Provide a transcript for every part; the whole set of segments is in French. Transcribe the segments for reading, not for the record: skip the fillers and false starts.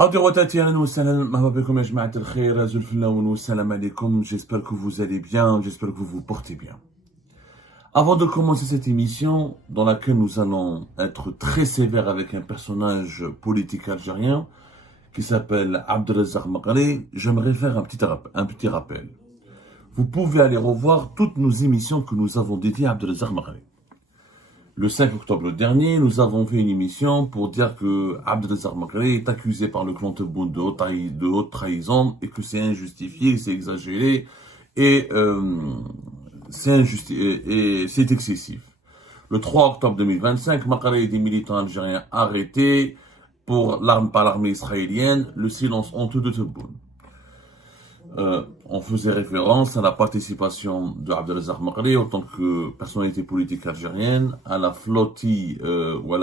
J'espère que vous allez bien, j'espère que vous vous portez bien. Avant de commencer cette émission, dans laquelle nous allons être très sévères avec un personnage politique algérien qui s'appelle Abdelrazak Maghri, j'aimerais faire un petit rappel. Vous pouvez aller revoir toutes nos émissions que nous avons dédiées à Abdelrazak Maghri. Le 5 octobre dernier, nous avons fait une émission pour dire que Abdelrazak Maghri est accusé par le clan Tebboune de haute trahison et que c'est injustifié, c'est exagéré et c'est excessif. Le 3 octobre 2025, Maghri et des militants algériens arrêtés par l'armée israélienne, le silence honteux de Tebboune. On faisait référence à la participation de Abdelrazak Maghri en tant que personnalité politique algérienne à la flottille ou à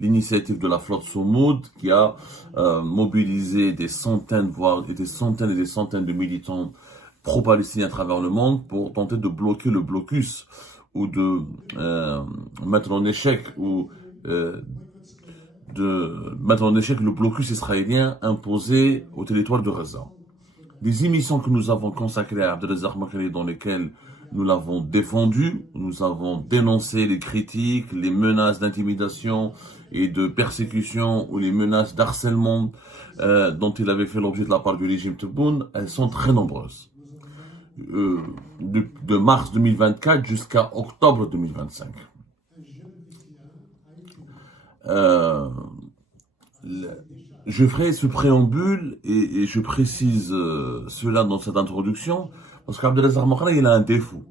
l'initiative de la flotte Soumoud qui a mobilisé des centaines, voire des centaines de militants pro-palestiniens à travers le monde pour tenter de bloquer le blocus ou de mettre en échec le blocus israélien imposé au territoire de Gaza. Des émissions que nous avons consacrées à Abdelrazak Maghri dans lesquelles nous l'avons défendu, nous avons dénoncé les critiques, les menaces d'intimidation et de persécution ou les menaces d'harcèlement dont il avait fait l'objet de la part du régime Tebboune, elles sont très nombreuses. De mars 2024 jusqu'à octobre 2025. Je ferai ce préambule et je précise cela dans cette introduction parce qu'Abdelrazak Maghri il a un défaut.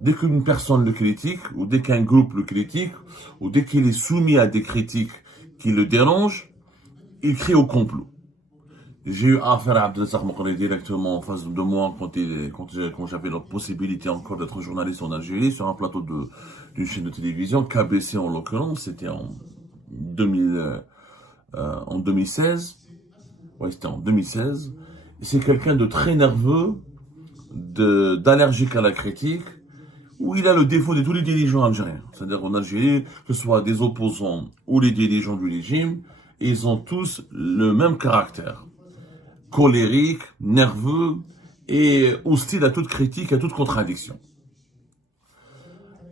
Dès qu'une personne le critique ou dès qu'un groupe le critique ou dès qu'il est soumis à des critiques qui le dérangent, il crie au complot. J'ai eu affaire à Abdelrazak Maghri directement en face de moi quand j'avais la possibilité encore d'être journaliste en Algérie sur un plateau d'une chaîne de télévision, KBC en l'occurrence, c'était en 2016. Ouais, c'était en 2016. C'est quelqu'un de très nerveux, d'allergique à la critique, où il a le défaut de tous les dirigeants algériens. C'est-à-dire en Algérie, que ce soit des opposants ou les dirigeants du régime, ils ont tous le même caractère. Colérique, nerveux et hostile à toute critique, à toute contradiction.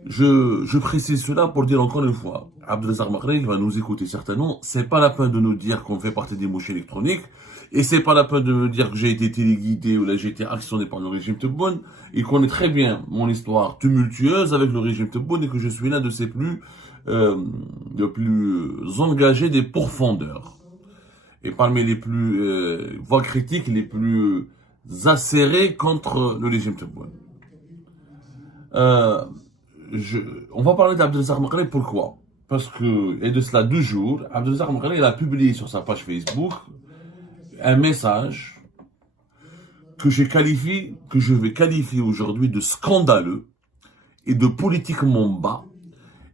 Je précise cela pour dire encore une fois, Abdelrazak Maghri va nous écouter certainement, c'est pas la peine de nous dire qu'on fait partie des mouches électroniques, et c'est pas la peine de nous dire que j'ai été téléguidé ou là j'ai été actionné par le régime Tebboune. Il connaît très bien mon histoire tumultueuse avec le régime Tebboune et que je suis l'un de ses plus engagés des pourfendeurs. Et parmi les plus voix critiques, les plus acérées contre le régime Tebboune. On va parler d'Abdelrazak Maghri, pourquoi? Parce que, et de cela 2 jours, Abdelrazak Maghri il a publié sur sa page Facebook un message que je vais qualifier aujourd'hui de scandaleux et de politiquement bas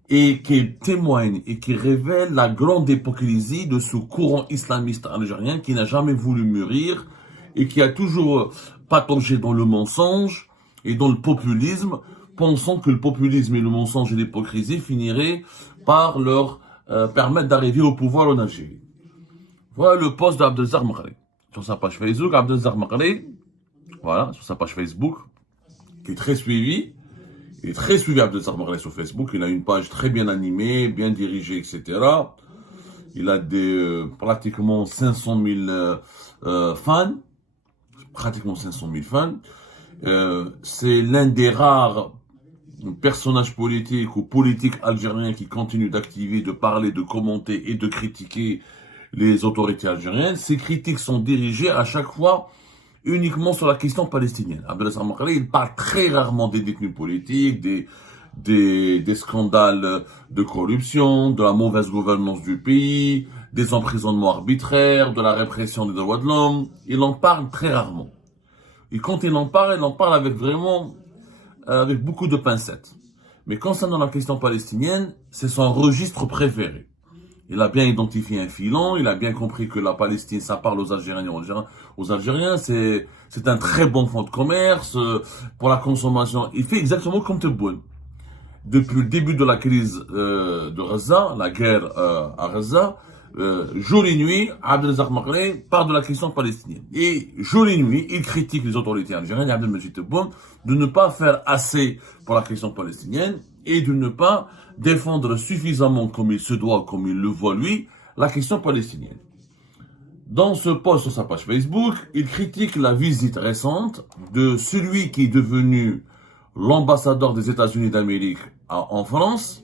et qui témoigne et qui révèle la grande hypocrisie de ce courant islamiste algérien qui n'a jamais voulu mûrir et qui a toujours pataugé dans le mensonge et dans le populisme, pensant que le populisme et le mensonge et l'hypocrisie finiraient par leur permettre d'arriver au pouvoir en Algérie. Voilà le post d'Abdelrazak Maghri sur sa page Facebook. Abdelrazak Maghri, voilà, sur sa page Facebook, qui est très suivi. Il est très suivi Abdelrazak Maghri sur Facebook. Il a une page très bien animée, bien dirigée, etc. Il a pratiquement 500 000 fans. Pratiquement 500 000 fans. C'est l'un des rares personnages politiques ou politiques algériens qui continuent d'activer, de parler, de commenter et de critiquer les autorités algériennes. Ces critiques sont dirigées à chaque fois uniquement sur la question palestinienne. Abdelrazak Maghri, il parle très rarement des détenus politiques, des scandales de corruption, de la mauvaise gouvernance du pays, des emprisonnements arbitraires, de la répression des droits de l'homme. Il en parle très rarement. Et quand il en parle avec beaucoup de pincettes. Mais concernant la question palestinienne, c'est son registre préféré. Il a bien identifié un filon, il a bien compris que la Palestine, ça parle aux Algériens, c'est un très bon fonds de commerce pour la consommation. Il fait exactement comme Tebboune. Depuis le début de la crise de Gaza, la guerre à Gaza, jour et nuit, Abdelrazak Makré parle de la question palestinienne. Et jour et nuit, il critique les autorités algériennes, Abdelmajid Tebboune, de ne pas faire assez pour la question palestinienne et de ne pas défendre suffisamment comme il se doit, comme il le voit lui, la question palestinienne. Dans ce post sur sa page Facebook, il critique la visite récente de celui qui est devenu l'ambassadeur des États-Unis d'Amérique en France,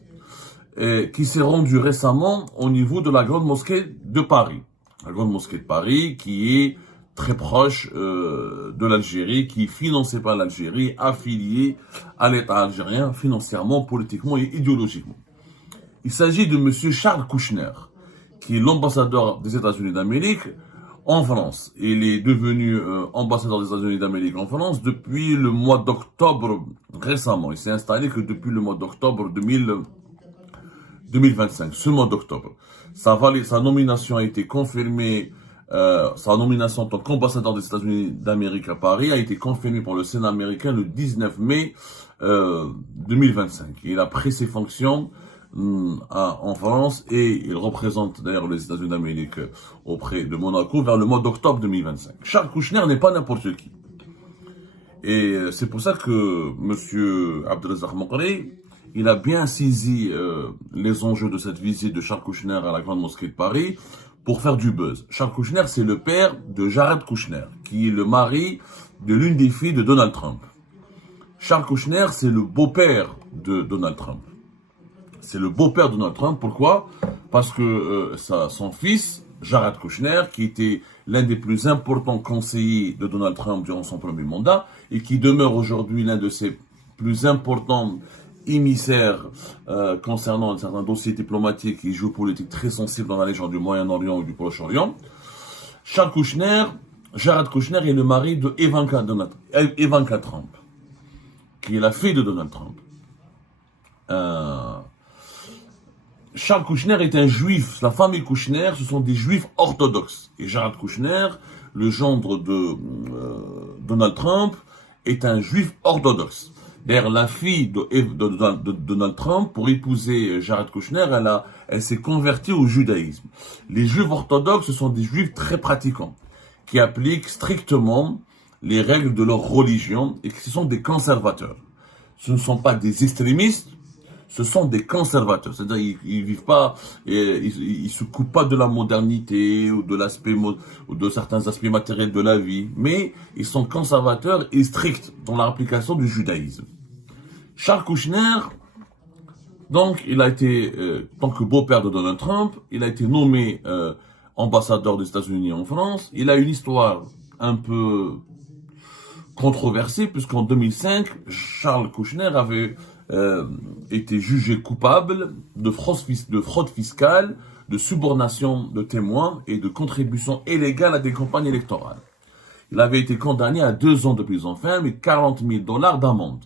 qui s'est rendu récemment au niveau de la Grande Mosquée de Paris. La Grande Mosquée de Paris qui est très proche de l'Algérie, qui est financée par l'Algérie, affiliée à l'État algérien financièrement, politiquement et idéologiquement. Il s'agit de M. Charles Kouchner, qui est l'ambassadeur des États-Unis d'Amérique en France. Il est devenu ambassadeur des États-Unis d'Amérique en France depuis le mois d'octobre récemment. Il s'est installé que depuis le mois d'octobre 2025, ce mois d'octobre. Sa nomination a été confirmée, sa nomination en tant qu'ambassadeur des États-Unis d'Amérique à Paris a été confirmée par le Sénat américain le 19 mai 2025. Il a pris ses fonctions en France et il représente d'ailleurs les États-Unis d'Amérique auprès de Monaco vers le mois d'octobre 2025. Charles Kouchner n'est pas n'importe qui. Et c'est pour ça que M. Abdelrazak Makré, il a bien saisi les enjeux de cette visite de Charles Kouchner à la Grande Mosquée de Paris pour faire du buzz. Charles Kouchner, c'est le père de Jared Kouchner, qui est le mari de l'une des filles de Donald Trump. Charles Kouchner, c'est le beau-père de Donald Trump. C'est le beau-père de Donald Trump. Pourquoi? Parce que son fils, Jared Kouchner, qui était l'un des plus importants conseillers de Donald Trump durant son premier mandat et qui demeure aujourd'hui l'un de ses plus importants émissaires concernant certains dossiers diplomatiques et géopolitiques très sensibles dans la région du Moyen-Orient ou du Proche-Orient. Jared Kouchner est le mari de Ivanka Trump, qui est la fille de Donald Trump. Charles Kouchner est un juif. La famille Kouchner, ce sont des juifs orthodoxes. Et Jared Kouchner, le gendre de Donald Trump, est un juif orthodoxe. D'ailleurs, la fille de Donald Trump, pour épouser Jared Kouchner, elle s'est convertie au judaïsme. Les juifs orthodoxes, ce sont des juifs très pratiquants, qui appliquent strictement les règles de leur religion et qui sont des conservateurs. Ce ne sont pas des extrémistes, ce sont des conservateurs. C'est-à-dire, ils vivent pas, ils se coupent pas de la modernité ou de certains aspects matériels de la vie, mais ils sont conservateurs et stricts dans l'application du judaïsme. Charles Kouchner, donc, il a été, tant que beau-père de Donald Trump, il a été nommé ambassadeur des États-Unis en France. Il a une histoire un peu controversée, puisqu'en 2005, Charles Kouchner avait été jugé coupable de fraude fiscale, de subornation de témoins et de contribution illégale à des campagnes électorales. Il avait été condamné à 2 ans de prison ferme et 40 000 $ d'amende.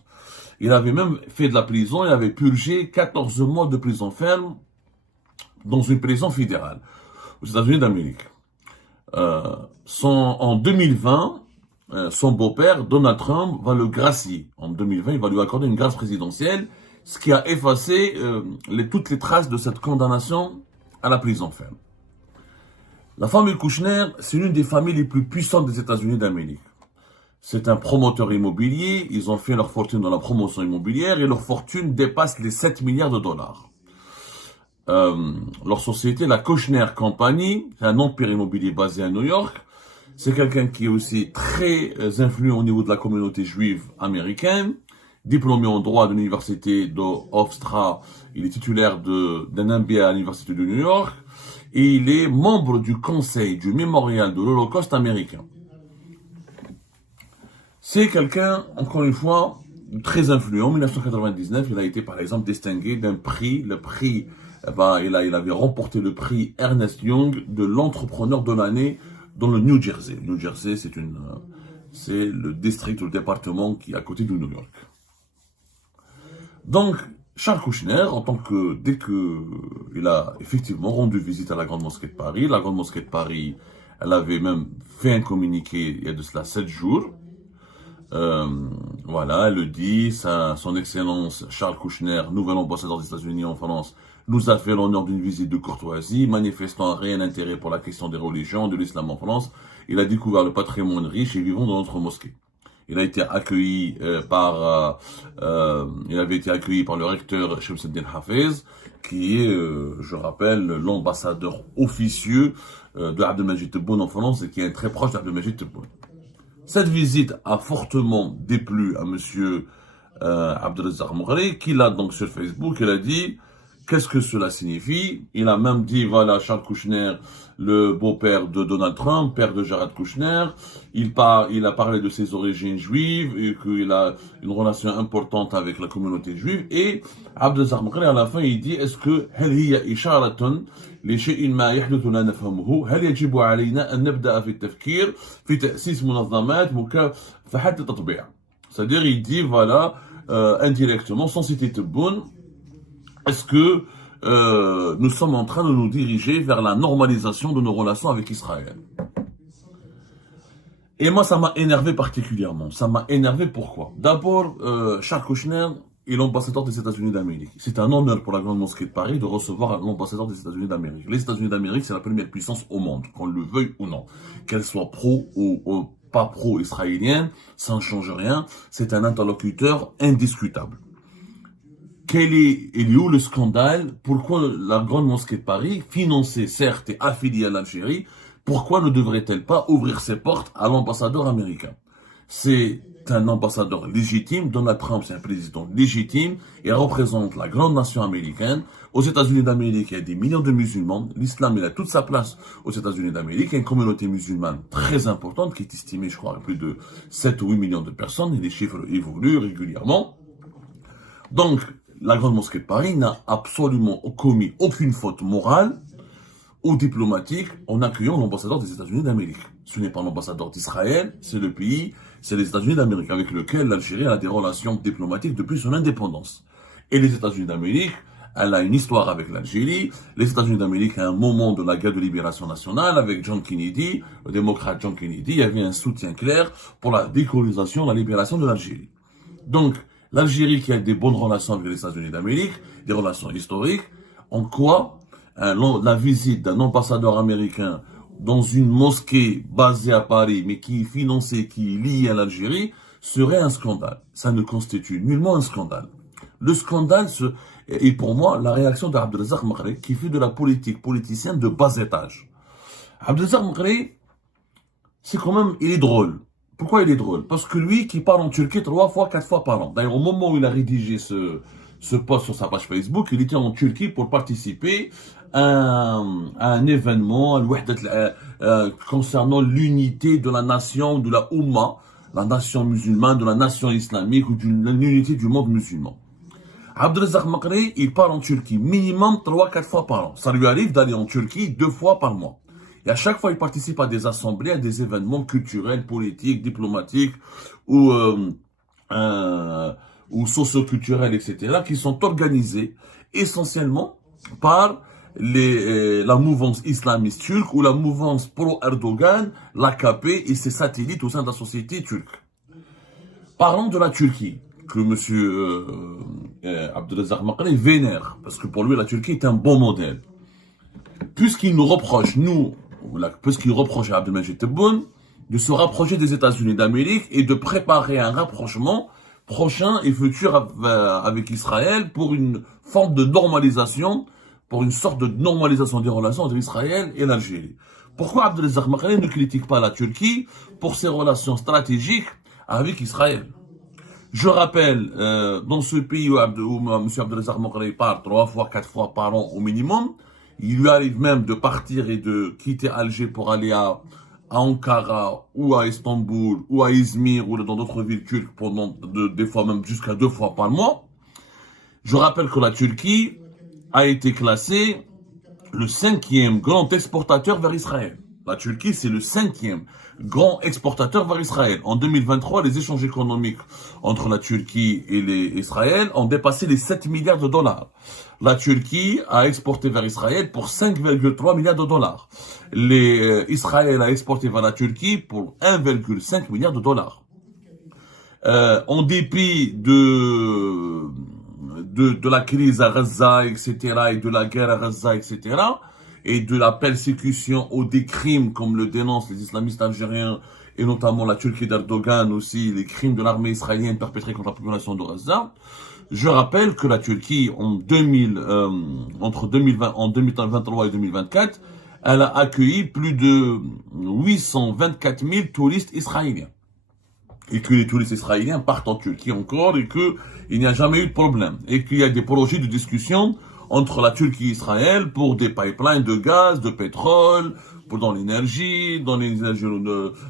Il avait même fait de la prison, il avait purgé 14 mois de prison ferme dans une prison fédérale aux États-Unis d'Amérique. En 2020, son beau-père, Donald Trump, va le gracier. En 2020, il va lui accorder une grâce présidentielle, ce qui a effacé toutes les traces de cette condamnation à la prison ferme. La famille Kouchner, c'est l'une des familles les plus puissantes des États-Unis d'Amérique. C'est un promoteur immobilier, ils ont fait leur fortune dans la promotion immobilière et leur fortune dépasse les 7 milliards de dollars. Leur société, la Kouchner Company, c'est un empire immobilier basé à New York. C'est quelqu'un qui est aussi très influent au niveau de la communauté juive américaine, diplômé en droit de l'université de Hofstra. Il est titulaire d'un MBA à l'université de New York et il est membre du conseil du mémorial de l'Holocauste américain. C'est quelqu'un, encore une fois, très influent. En 1999, il a été par exemple distingué d'un prix, il avait remporté le prix Ernest Young de l'entrepreneur de l'année dans le New Jersey. New Jersey, c'est le district ou le département qui est à côté de New York. Donc, Charles Kouchner, dès qu'il a effectivement rendu visite à la Grande Mosquée de Paris, la Grande Mosquée de Paris, elle avait même fait un communiqué il y a de cela 7 jours. Voilà, elle le dit, son Excellence Charles Kouchner, nouvel ambassadeur des États-Unis en France, nous a fait l'honneur d'une visite de courtoisie, manifestant un réel intérêt pour la question des religions, de l'islam en France. Il a découvert le patrimoine riche et vivant de notre mosquée. Il a été accueilli il avait été accueilli par le recteur Shamsuddin Hafez, qui est, je rappelle, l'ambassadeur officieux de Abdelmajid Tebboune en France et qui est très proche d'Abdelmajid Tebboune. Cette visite a fortement déplu à monsieur Abdelrazak Meghri, qui l'a donc sur Facebook, il a dit qu'est-ce que cela signifie. Il a même dit, voilà, Charles Kouchner, le beau-père de Donald Trump, père de Jared Kushner, il a parlé de ses origines juives et qu'il a une relation importante avec la communauté juive. Et Abdelrazak Meghri, à la fin, il dit, est-ce que هل هي إشارة لشيء ما يحدث لا نفهمه؟ هل يجب علينا أن نبدأ في التفكير في تأسيس منظمات مكافحة التطبيع؟ C'est-à-dire, il dit, voilà, indirectement, sans citer Tebboune, est-ce que nous sommes en train de nous diriger vers la normalisation de nos relations avec Israël? Et moi, ça m'a énervé particulièrement. Ça m'a énervé pourquoi? D'abord, Charles Kouchner est l'ambassadeur des États-Unis d'Amérique. C'est un honneur pour la Grande Mosquée de Paris de recevoir l'ambassadeur des États-Unis d'Amérique. Les États-Unis d'Amérique, c'est la première puissance au monde, qu'on le veuille ou non. Qu'elle soit pro ou pas pro-israélienne, ça ne change rien. C'est un interlocuteur indiscutable. Il est où le scandale? Pourquoi la Grande Mosquée de Paris, financée certes et affiliée à l'Algérie, pourquoi ne devrait-elle pas ouvrir ses portes à l'ambassadeur américain? C'est un ambassadeur légitime. Donald Trump, c'est un président légitime. Il représente la grande nation américaine. Aux États-Unis d'Amérique, il y a des millions de musulmans. L'islam, il a toute sa place aux États-Unis d'Amérique. Il y a une communauté musulmane très importante qui est estimée, je crois, à plus de 7 ou 8 millions de personnes. Et les chiffres évoluent régulièrement. Donc, la Grande Mosquée de Paris n'a absolument commis aucune faute morale ou diplomatique en accueillant l'ambassadeur des États-Unis d'Amérique. Ce n'est pas l'ambassadeur d'Israël, c'est le pays, c'est les États-Unis d'Amérique avec lequel l'Algérie a des relations diplomatiques depuis son indépendance. Et les États-Unis d'Amérique, elle a une histoire avec l'Algérie. Les États-Unis d'Amérique, à un moment de la guerre de libération nationale, avec John Kennedy, le démocrate John Kennedy, il y avait un soutien clair pour la décolonisation, la libération de l'Algérie. Donc, l'Algérie qui a des bonnes relations avec les États-Unis d'Amérique, des relations historiques, en quoi la visite d'un ambassadeur américain dans une mosquée basée à Paris, mais qui est financée, qui est liée à l'Algérie, serait un scandale. Ça ne constitue nullement un scandale. Le scandale, est pour moi la réaction d'Abdelrazak Meghri, qui fait de la politique politicienne de bas étage. Abdelrazak Meghri, c'est quand même, il est drôle. Pourquoi il est drôle? Parce que lui, qui parle en Turquie 3 fois, 4 fois par an. D'ailleurs, au moment où il a rédigé ce post sur sa page Facebook, il était en Turquie pour participer à un événement concernant l'unité de la nation, de la Oumma, la nation musulmane, de la nation islamique ou de l'unité du monde musulman. Abdelrazak Meghri, il part en Turquie minimum 3-4 fois par an. Ça lui arrive d'aller en Turquie 2 fois par mois. Et à chaque fois, il participe à des assemblées, à des événements culturels, politiques, diplomatiques ou socioculturels, etc., qui sont organisés essentiellement par la mouvance islamiste turque ou la mouvance pro-Erdogan, l'AKP et ses satellites au sein de la société turque. Parlons de la Turquie, que M. Abdelrazak Meghri vénère, parce que pour lui, la Turquie est un bon modèle. Puisqu'il nous reproche, puisqu'il reproche à Abdelmajid Tebboune de se rapprocher des États-Unis d'Amérique et de préparer un rapprochement prochain et futur avec Israël pour une forme de normalisation, pour une sorte de normalisation des relations entre Israël et l'Algérie. Pourquoi Abdelrazak Meghri ne critique pas la Turquie pour ses relations stratégiques avec Israël? Je rappelle, dans ce pays où M. Abdelrazak Meghri part 3 fois, 4 fois par an au minimum, il lui arrive même de partir et de quitter Alger pour aller à Ankara ou à Istanbul ou à Izmir ou dans d'autres villes turques pendant des fois même jusqu'à 2 fois par mois. Je rappelle que la Turquie a été classée le 5e grand exportateur vers Israël. La Turquie, c'est le 5e grand exportateur vers Israël. En 2023, les échanges économiques entre la Turquie et Israël ont dépassé les 7 milliards de dollars. La Turquie a exporté vers Israël pour 5,3 milliards de dollars. Israël a exporté vers la Turquie pour 1,5 milliard de dollars. En dépit de la crise à Gaza, etc., et de la guerre à Gaza, etc., et de la persécution ou des crimes, comme le dénoncent les islamistes algériens, et notamment la Turquie d'Erdogan aussi, les crimes de l'armée israélienne perpétrés contre la population de Gaza. Je rappelle que la Turquie, entre 2023 et 2024, elle a accueilli plus de 824 000 touristes israéliens. Et que les touristes israéliens partent en Turquie encore et qu'il n'y a jamais eu de problème. Et qu'il y a des projets de discussion entre la Turquie et Israël pour des pipelines de gaz, de pétrole, dans l'énergie,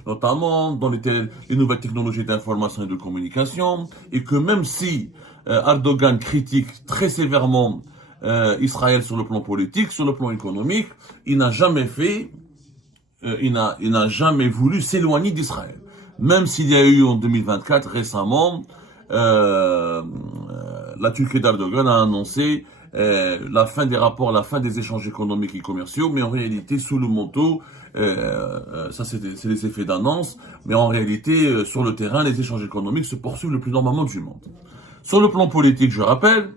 notamment, dans les nouvelles technologies d'information et de communication. Et que même si Erdogan critique très sévèrement Israël sur le plan politique, sur le plan économique, il n'a jamais voulu s'éloigner d'Israël. Même s'il y a eu en 2024, récemment, la Turquie d'Erdogan a annoncé la fin des rapports, la fin des échanges économiques et commerciaux, mais en réalité, sous le manteau, ça c'est les effets d'annonce, mais en réalité, sur le terrain, les échanges économiques se poursuivent le plus normalement du monde. Sur le plan politique, je rappelle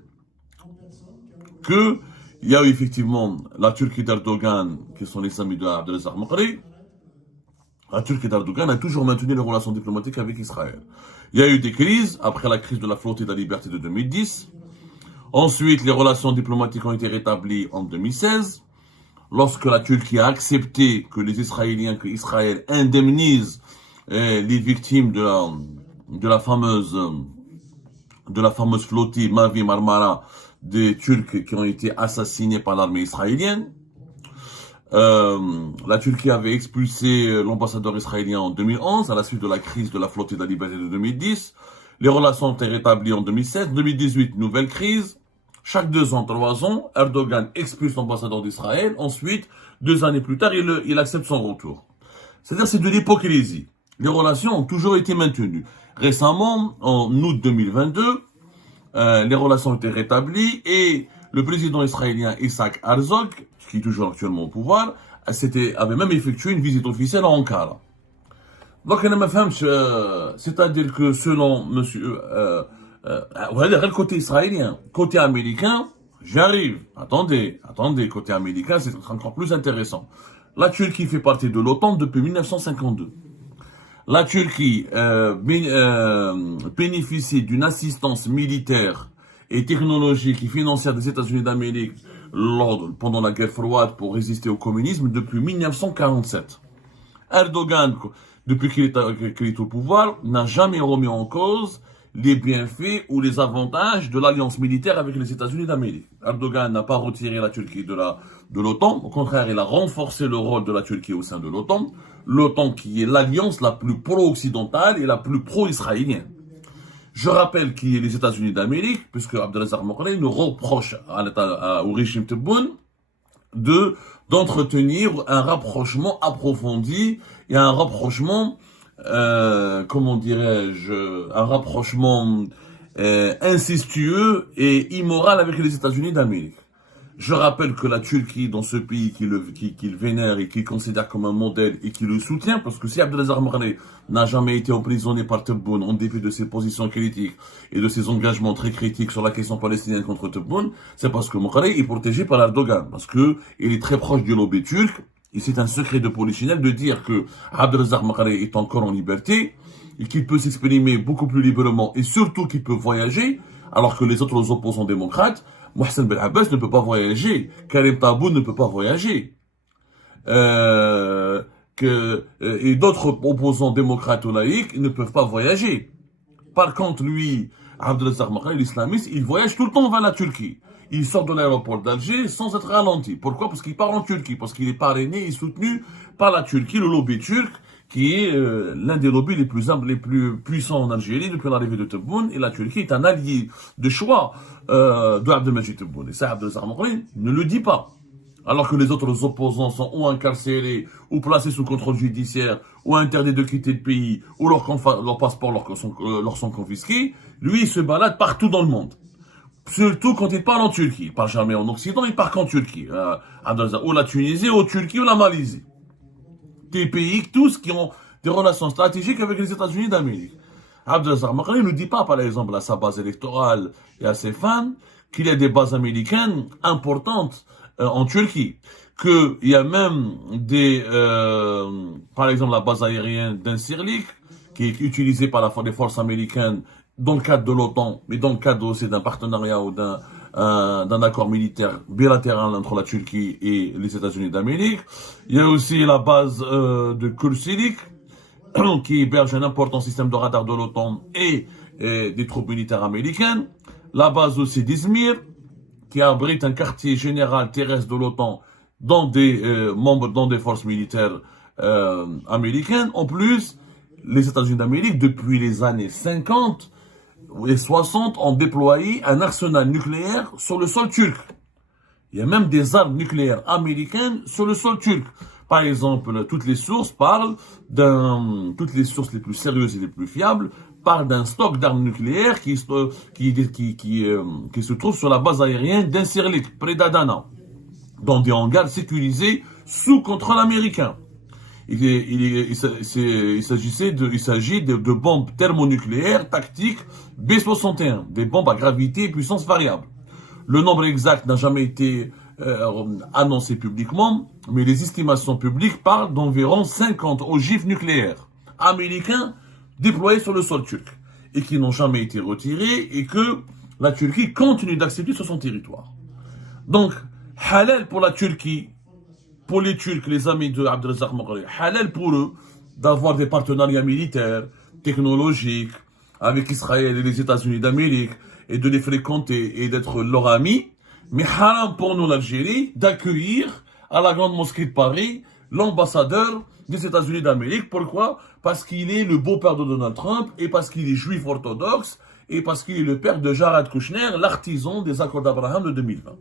que il y a eu effectivement la Turquie d'Erdogan, qui sont les amis de Abdelaziz Maqri. La Turquie d'Erdogan a toujours maintenu les relations diplomatiques avec Israël. Il y a eu des crises, après la crise de la flotte et de la liberté de 2010. Ensuite, les relations diplomatiques ont été rétablies en 2016, lorsque la Turquie a accepté que Israël indemnise les victimes de la fameuse flottille Mavi Marmara des Turcs qui ont été assassinés par l'armée israélienne. La Turquie avait expulsé l'ambassadeur israélien en 2011 à la suite de la crise de la flotte et de la liberté de 2010. Les relations ont été rétablies en 2016. 2018, nouvelle crise. Chaque 2 ans, 3 ans, Erdogan expulse l'ambassadeur d'Israël. Ensuite, 2 années plus tard, il accepte son retour. C'est-à-dire c'est de l'hypocrisie. Les relations ont toujours été maintenues. Récemment, en août 2022, les relations ont été rétablies et le président israélien Isaac Herzog, qui est toujours actuellement au pouvoir, avait même effectué une visite officielle à Ankara. Donc, c'est-à-dire que selon monsieur, le côté israélien, côté américain, j'arrive. Attendez, côté américain, c'est encore plus intéressant. La Turquie fait partie de l'OTAN depuis 1952. La Turquie bénéficie d'une assistance militaire et technologique et financière des États-Unis d'Amérique pendant la guerre froide pour résister au communisme depuis 1947. Erdogan, depuis qu'il est au pouvoir, n'a jamais remis en cause les bienfaits ou les avantages de l'alliance militaire avec les États-Unis d'Amérique. Erdogan n'a pas retiré la Turquie de l'OTAN. Au contraire, il a renforcé le rôle de la Turquie au sein de l'OTAN. L'OTAN qui est l'alliance la plus pro-occidentale et la plus pro-israélienne. Je rappelle qu'il y a les États-Unis d'Amérique, puisque Abdelaziz Maqri nous reproche au régime Tebboune d'entretenir un rapprochement approfondi et un rapprochement, un rapprochement incestueux et immoral avec les États-Unis d'Amérique. Je rappelle que la Turquie, dans ce pays qu'il vénère et qu'il considère comme un modèle et qui le soutient, parce que si Abdelaziz Maqri n'a jamais été emprisonné par Tebboune en dépit de ses positions critiques et de ses engagements très critiques sur la question palestinienne contre Tebboune, c'est parce que Maqri est protégé par Erdogan, parce que il est très proche du lobby turc, et c'est un secret de polichinelle de dire que Abdelaziz Maqri est encore en liberté, et qu'il peut s'exprimer beaucoup plus librement, et surtout qu'il peut voyager, alors que les autres opposants démocrates, Mohsen Ben Abbas ne peut pas voyager. Karim Taboun ne peut pas voyager. Et d'autres opposants démocrates ou laïcs ne peuvent pas voyager. Par contre, lui, Abdelaziz Maqri, l'islamiste, il voyage tout le temps vers la Turquie. Il sort de l'aéroport d'Alger sans être ralenti. Pourquoi? Parce qu'il part en Turquie. Parce qu'il est parrainé et soutenu par la Turquie, le lobby turc, qui est l'un des lobbies les plus puissants en Algérie depuis l'arrivée de Tebboune, et la Turquie est un allié de choix de Abdelmajid Tebboune. Et ça, Abdelaziz Maqri ne le dit pas. Alors que les autres opposants sont ou incarcérés, ou placés sous contrôle judiciaire, ou interdits de quitter le pays, ou leurs passeports leur sont confisqués, lui, il se balade partout dans le monde. Surtout quand il parle en Turquie. Il part jamais en Occident, il part qu'en Turquie. Ou la Tunisie, ou Turquie, ou la Malaisie. Des pays tous qui ont des relations stratégiques avec les États-Unis d'Amérique. Abdelazar Maghri ne dit pas, par exemple, à sa base électorale et à ses fans, qu'il y a des bases américaines importantes en Turquie. Qu'il y a même par exemple, la base aérienne d'Incirlik, qui est utilisée par les forces américaines dans le cadre de l'OTAN, mais dans le cadre aussi d'un partenariat ou d'un accord militaire bilatéral entre la Turquie et les États-Unis d'Amérique. Il y a aussi la base de Kursilik, qui héberge un important système de radar de l'OTAN et des troupes militaires américaines. La base aussi d'Izmir, qui abrite un quartier général terrestre de l'OTAN dans des membres, dans des forces militaires américaines. En plus, les États-Unis d'Amérique, depuis les années 50 et 60, ont déployé un arsenal nucléaire sur le sol turc. Il y a même des armes nucléaires américaines sur le sol turc. Par exemple, toutes les sources les plus sérieuses et les plus fiables parlent d'un stock d'armes nucléaires qui se trouve sur la base aérienne d'Incirlik, près d'Adana, dans des hangars sécurisés sous contrôle américain. Il s'agit de bombes thermonucléaires tactiques B-61, des bombes à gravité et puissance variable. Le nombre exact n'a jamais été annoncé publiquement, mais les estimations publiques parlent d'environ 50 ogives nucléaires américains déployés sur le sol turc et qui n'ont jamais été retirés et que la Turquie continue d'accepter sur son territoire. Donc, halal pour la Turquie, pour les Turcs, les amis de Abdelazar Maghri, halal pour eux d'avoir des partenariats militaires, technologiques, avec Israël et les États-Unis d'Amérique, et de les fréquenter et d'être leurs amis, mais haram pour nous l'Algérie d'accueillir à la Grande Mosquée de Paris l'ambassadeur des États-Unis d'Amérique. Pourquoi? Parce qu'il est le beau-père de Donald Trump, et parce qu'il est juif orthodoxe, et parce qu'il est le père de Jared Kushner, l'artisan des accords d'Abraham de 2020.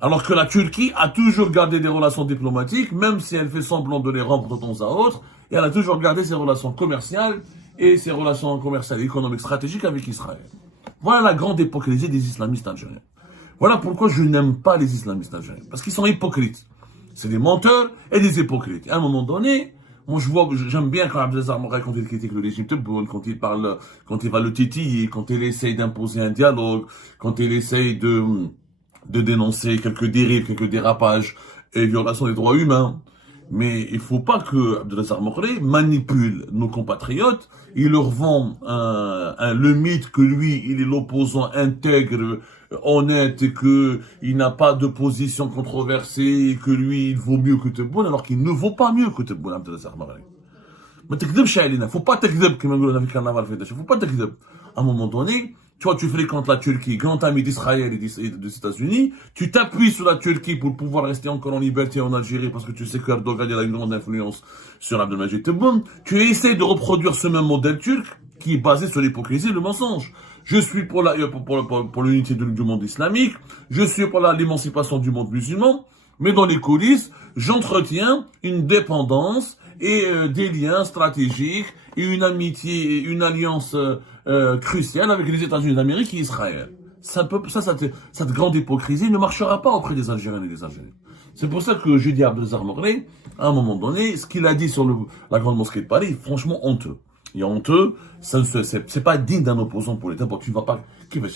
Alors que la Turquie a toujours gardé des relations diplomatiques, même si elle fait semblant de les rompre de temps à autre, et elle a toujours gardé ses relations commerciales et ses relations commerciales et économiques stratégiques avec Israël. Voilà la grande hypocrisie des islamistes algériens. Voilà pourquoi je n'aime pas les islamistes algériens. Parce qu'ils sont hypocrites. C'est des menteurs et des hypocrites. À un moment donné, moi j'aime bien quand Abdelazar Maghri, quand il critique le régime Tebboune, quand il va le titiller, quand il essaye d'imposer un dialogue, quand il essaye de dénoncer quelques dérives, quelques dérapages et violations des droits humains. Mais il faut pas que Abdelazar Maghri manipule nos compatriotes. Il leur vend le mythe que lui, il est l'opposant intègre, honnête, et que il n'a pas de position controversée, et que lui, il vaut mieux que Tebboune, alors qu'il ne vaut pas mieux que Tebboune, Abdelazar Maghri. Mais تكذبش علينا, faut pas تكذب كما نقولوا في الكرنفال في faut pas تكذب. À un moment donné, tu fréquentes la Turquie, grand ami d'Israël et des États-Unis, tu t'appuies sur la Turquie pour pouvoir rester encore en liberté en Algérie parce que tu sais qu'Erdogan a une grande influence sur Abdelmajid Tebboune. Tu essaies de reproduire ce même modèle turc qui est basé sur l'hypocrisie et le mensonge. Je suis pour l'unité du monde islamique, je suis pour l'émancipation du monde musulman, mais dans les coulisses, j'entretiens une dépendance et des liens stratégiques et une amitié, une alliance cruciale avec les États-Unis d'Amérique et Israël. Cette grande hypocrisie ne marchera pas auprès des Algériens et des Algériens. C'est pour ça que je dis à Abdelazar Maghri, à un moment donné, ce qu'il a dit sur la Grande Mosquée de Paris est franchement honteux. Il est honteux, c'est pas digne d'un opposant politique. Tu ne vas pas,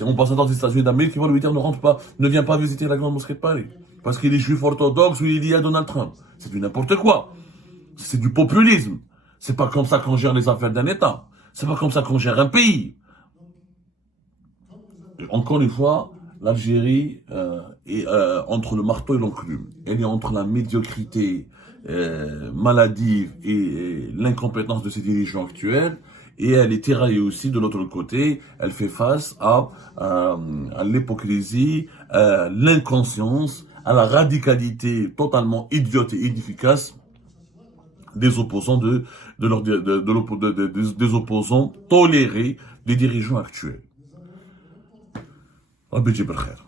l'ambassadeur des États-Unis d'Amérique qui va lui dire ne viens pas visiter la Grande Mosquée de Paris. Parce qu'il est juif orthodoxe ou il est lié à Donald Trump. C'est du n'importe quoi. C'est du populisme. C'est pas comme ça qu'on gère les affaires d'un État. C'est pas comme ça qu'on gère un pays. Et encore une fois, l'Algérie est entre le marteau et l'enclume. Elle est entre la médiocrité maladive et l'incompétence de ses dirigeants actuels. Et elle est tiraillée aussi de l'autre côté. Elle fait face à l'hypocrisie, l'inconscience, à la radicalité totalement idiote et inefficace des opposants des opposants tolérés des dirigeants actuels. Rabbi Djibril Khair.